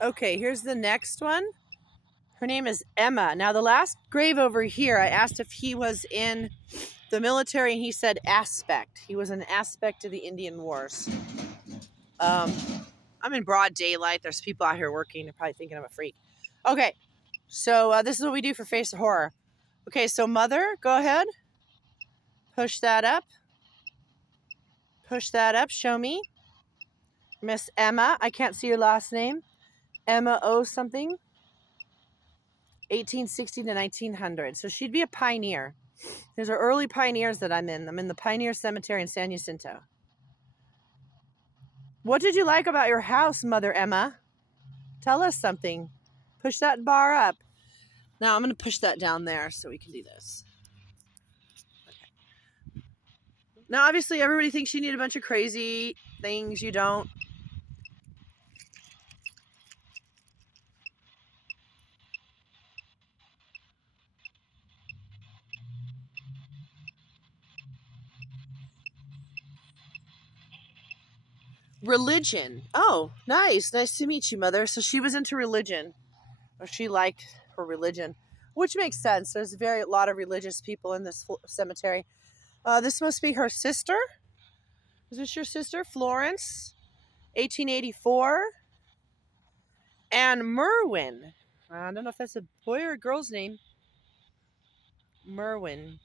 Okay, here's the next one. Her name is Emma. Now, the last grave over here, I asked if he was in the military, and he said aspect. He was an aspect of the Indian Wars. Um, I'm in broad daylight. There's people out here working. They're probably thinking I'm a freak. Okay, so this is what we do for Face of Horror. Okay, so Mother, go ahead. Push that up. Push that up. Show me. Miss Emma. I can't see your last name. Emma O something. 1860 to 1900. So she'd be a pioneer. These are early pioneers that I'm in. I'm in the Pioneer Cemetery in San Jacinto. What did you like about your house, Mother Emma? Tell us something. Push that bar up. Now I'm going to push that down there so we can do this. Okay. Now, obviously, everybody thinks you need a bunch of crazy things. You don't. Religion. Oh, nice. Nice to meet you, Mother. So she was into religion, or she liked her religion, which makes sense. There's a lot of religious people in this cemetery. This must be her sister. Is this your sister, Florence? 1884. And Merwin. I don't know if that's a boy or a girl's name. Merwin.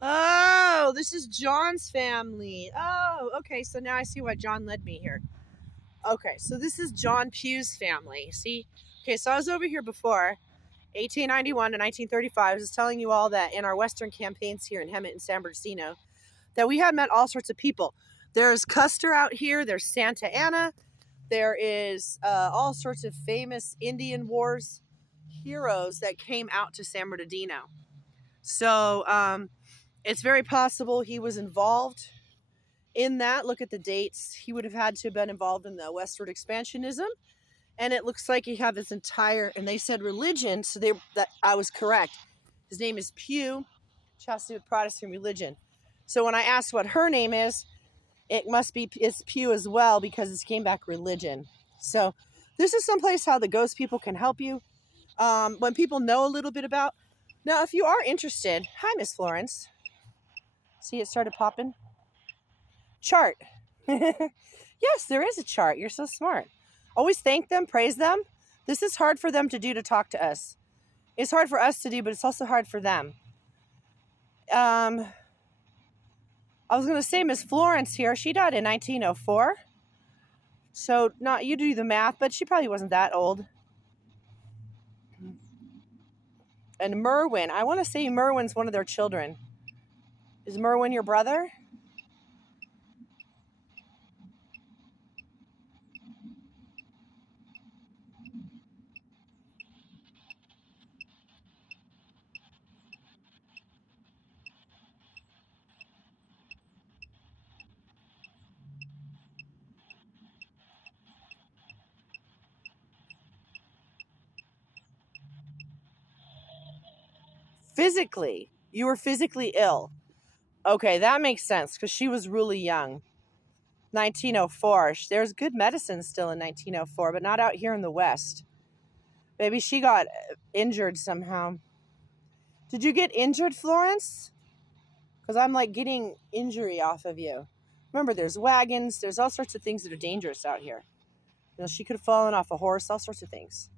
Oh, this is John's family. Oh, okay. So now I see why John led me here. Okay, so this is John Pugh's family. See? Okay, so I was over here before, 1891 to 1935. I was telling you all that in our Western campaigns here in Hemet and San Bernardino, that we had met all sorts of people. There's Custer out here. There's Santa Anna. There is all sorts of famous Indian Wars heroes that came out to San Bernardino. So it's very possible he was involved in that. Look at the dates. He would have had to have been involved in the westward expansionism. And it looks like he had this entire, and they said religion, so that I was correct. His name is Pugh, which has to do with Protestant religion. So when I asked what her name is, it's Pugh as well, because it came back religion. So this is someplace how the ghost people can help you. When people know a little bit about. Now, if you are interested, hi, Miss Florence. See, it started popping. Chart. Yes, there is a chart. You're so smart. Always thank them, praise them. This is hard for them to do, to talk to us. It's hard for us to do, but it's also hard for them. I was going to say Miss Florence here. She died in 1904. So not you do the math, but she probably wasn't that old. And Merwin, I want to say Merwin's one of their children. Is Merwin your brother? Physically. You were physically ill. Okay, that makes sense because she was really young. 1904. There's good medicine still in 1904, but not out here in the West. Maybe she got injured somehow. Did you get injured, Florence? Because I'm like getting injury off of you. Remember, there's wagons. There's all sorts of things that are dangerous out here. You know, she could have fallen off a horse, all sorts of things.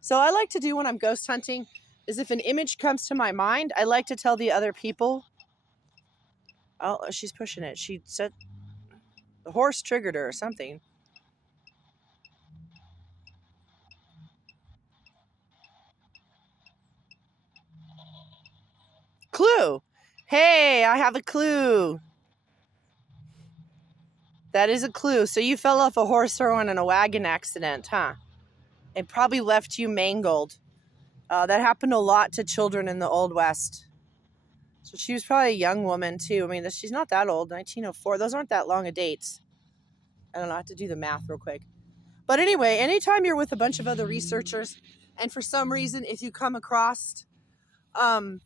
So I like to do when I'm ghost hunting is if an image comes to my mind, I like to tell the other people. Oh, she's pushing it. She said the horse triggered her or something. Clue. Hey, I have a clue. That is a clue. So you fell off a horse throwing in a wagon accident, huh? It probably left you mangled. That happened a lot to children in the Old West. So she was probably a young woman, too. I mean, she's not that old, 1904. Those aren't that long of dates. I don't know, I have to do the math real quick. But anyway, anytime you're with a bunch of other researchers, and for some reason, if you come across, something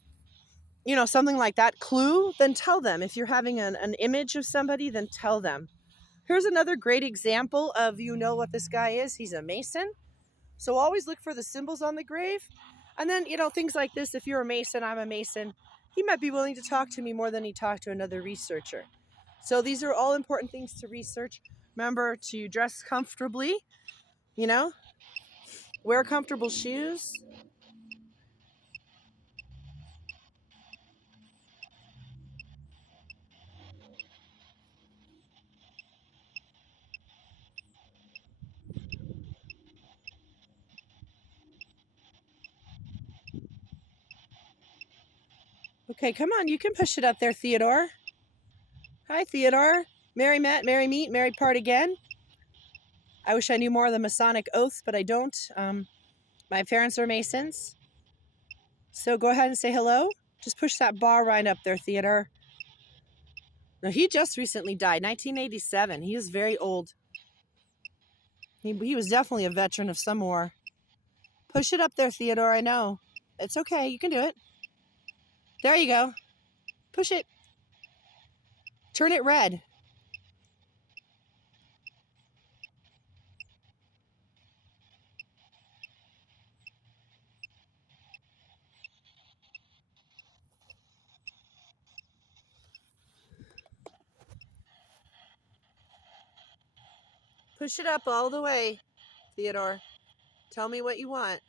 like that, clue, then tell them. If you're having an image of somebody, then tell them. Here's another great example of what this guy is. He's a Mason. So always look for the symbols on the grave. And then, things like this, if you're a Mason, I'm a Mason, he might be willing to talk to me more than he talked to another researcher. So these are all important things to research. Remember to dress comfortably, wear comfortable shoes. Okay, come on, you can push it up there, Theodore. Hi, Theodore. Merry met, merry meet, merry part again. I wish I knew more of the Masonic oaths, but I don't. My parents are Masons. So go ahead and say hello. Just push that bar right up there, Theodore. No, he just recently died, 1987. He is very old. He was definitely a veteran of some war. Push it up there, Theodore. I know. It's okay. You can do it. There you go. Push it. Turn it red. Push it up all the way, Theodore. Tell me what you want.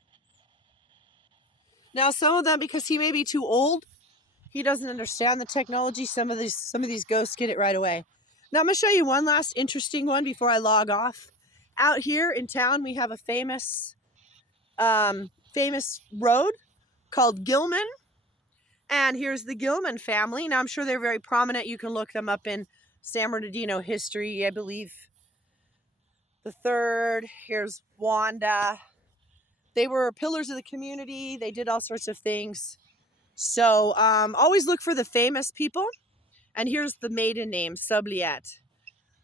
Now, some of them, because he may be too old, he doesn't understand the technology. Some of these ghosts get it right away. Now, I'm going to show you one last interesting one before I log off. Out here in town, we have a famous road called Gilman. And here's the Gilman family. Now, I'm sure they're very prominent. You can look them up in San Bernardino history, I believe. The third, here's Wanda. They were pillars of the community. They did all sorts of things. So always look for the famous people. And here's the maiden name, Subliette.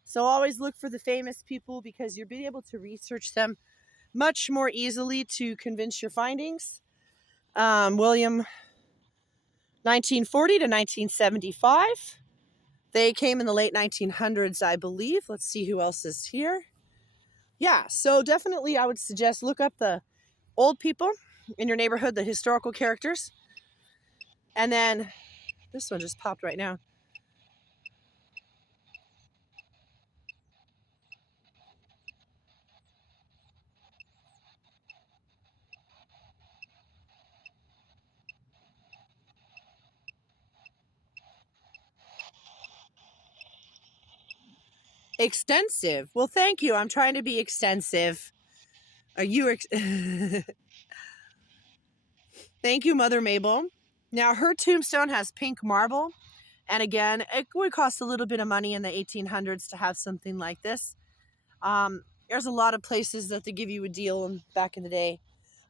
So always look for the famous people because you'll be able to research them much more easily to convince your findings. William, 1940 to 1975. They came in the late 1900s, I believe. Let's see who else is here. Yeah, so definitely I would suggest look up the old people in your neighborhood, the historical characters. And then this one just popped right now. Extensive. Well, thank you. I'm trying to be extensive. Are you? Thank you, Mother Mabel. Now, her tombstone has pink marble. And again, it would cost a little bit of money in the 1800s to have something like this. There's a lot of places that they give you a deal back in the day.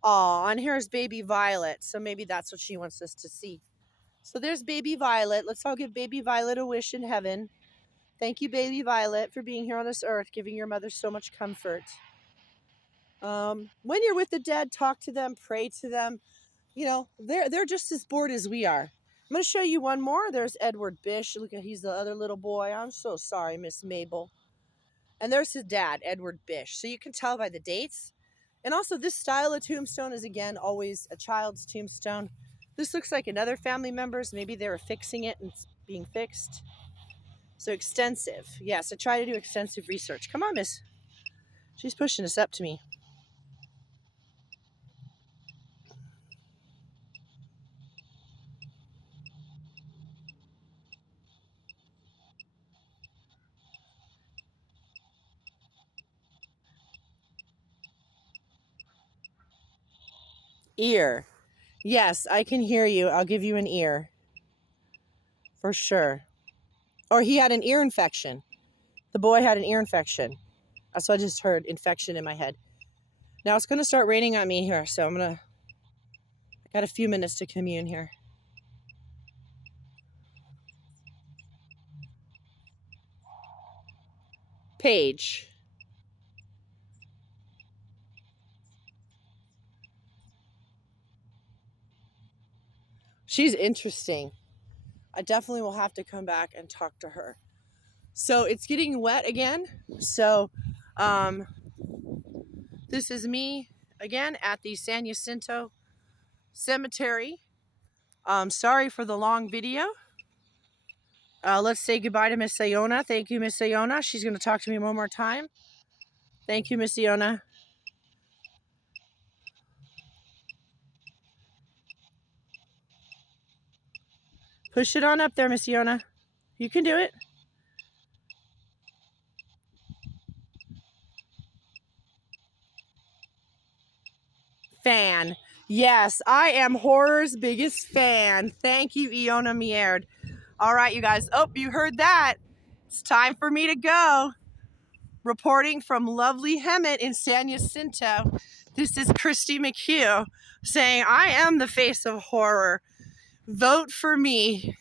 Oh, and here's baby Violet. So maybe that's what she wants us to see. So there's baby Violet. Let's all give baby Violet a wish in heaven. Thank you, baby Violet, for being here on this earth, giving your mother so much comfort. When you're with the dead, talk to them, pray to them. They're just as bored as we are. I'm going to show you one more. There's Edward Bish. Look at, he's the other little boy. I'm so sorry, Miss Mabel. And there's his dad, Edward Bish. So you can tell by the dates. And also, this style of tombstone is, again, always a child's tombstone. This looks like another family member's. Maybe they were fixing it and it's being fixed. So extensive. Yes, I try to do extensive research. Come on, miss. She's pushing us up to me. Ear. Yes, I can hear you. I'll give you an ear. For sure. Or he had an ear infection. The boy had an ear infection. That's what I just heard. Infection in my head. Now it's going to start raining on me here. So I got a few minutes to commune here. Paige. She's interesting. I definitely will have to come back and talk to her. So it's getting wet again. So this is me again at the San Jacinto Cemetery. Sorry for the long video. Let's say goodbye to Miss Sayona. Thank you, Miss Sayona. She's going to talk to me one more time. Thank you, Miss Sayona. Push it on up there, Miss Sayona. You can do it. Fan. Yes, I am horror's biggest fan. Thank you, Iona Mierd. All right, you guys. Oh, you heard that. It's time for me to go. Reporting from lovely Hemet in San Jacinto, this is Christy McHugh saying, I am the face of horror. Vote for me.